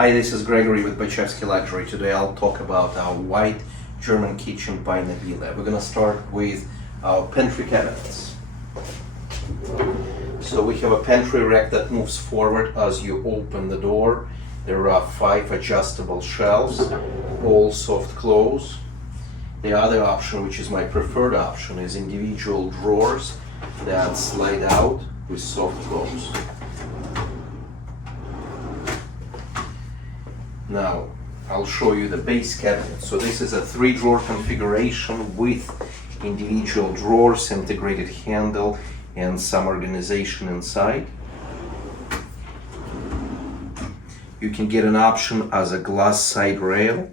Hi, this is Gregory with Baczewski Luxury. Today I'll talk about our white German kitchen by Nabila. We're gonna start with our pantry cabinets. So we have a pantry rack that moves forward as you open the door. There are 5 adjustable shelves, all soft close. The other option, which is my preferred option, is individual drawers that slide out with soft close. Now, I'll show you the base cabinet. So this is a 3-drawer configuration with individual drawers, integrated handle, and some organization inside. You can get an option as a glass side rail.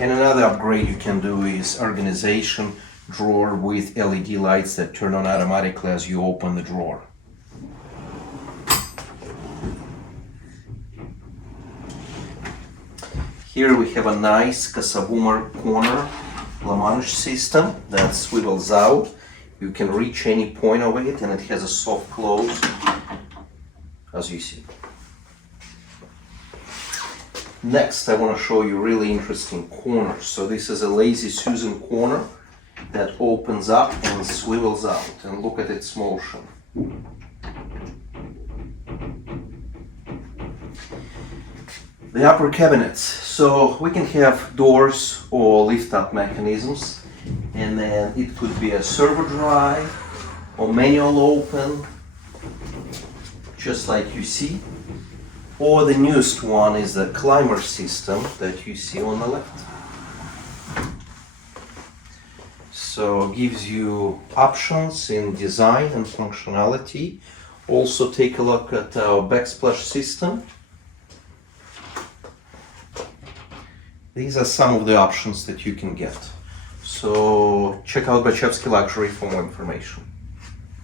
And another upgrade you can do is organization drawer with LED lights that turn on automatically as you open the drawer. Here we have a nice Casaboomer corner La Manche system that swivels out. You can reach any point of it and it has a soft close, as you see. Next, I want to show you really interesting corners. So this is a Lazy Susan corner that opens up and swivels out, and look at its motion. The upper cabinets. So we can have doors or lift up mechanisms, and then it could be a servo drive or manual open, just like you see. Or the newest one is the climber system that you see on the left. So it gives you options in design and functionality. Also take a look at our Backsplash system. These are some of the options that you can get. So check out Baczewski Luxury for more information.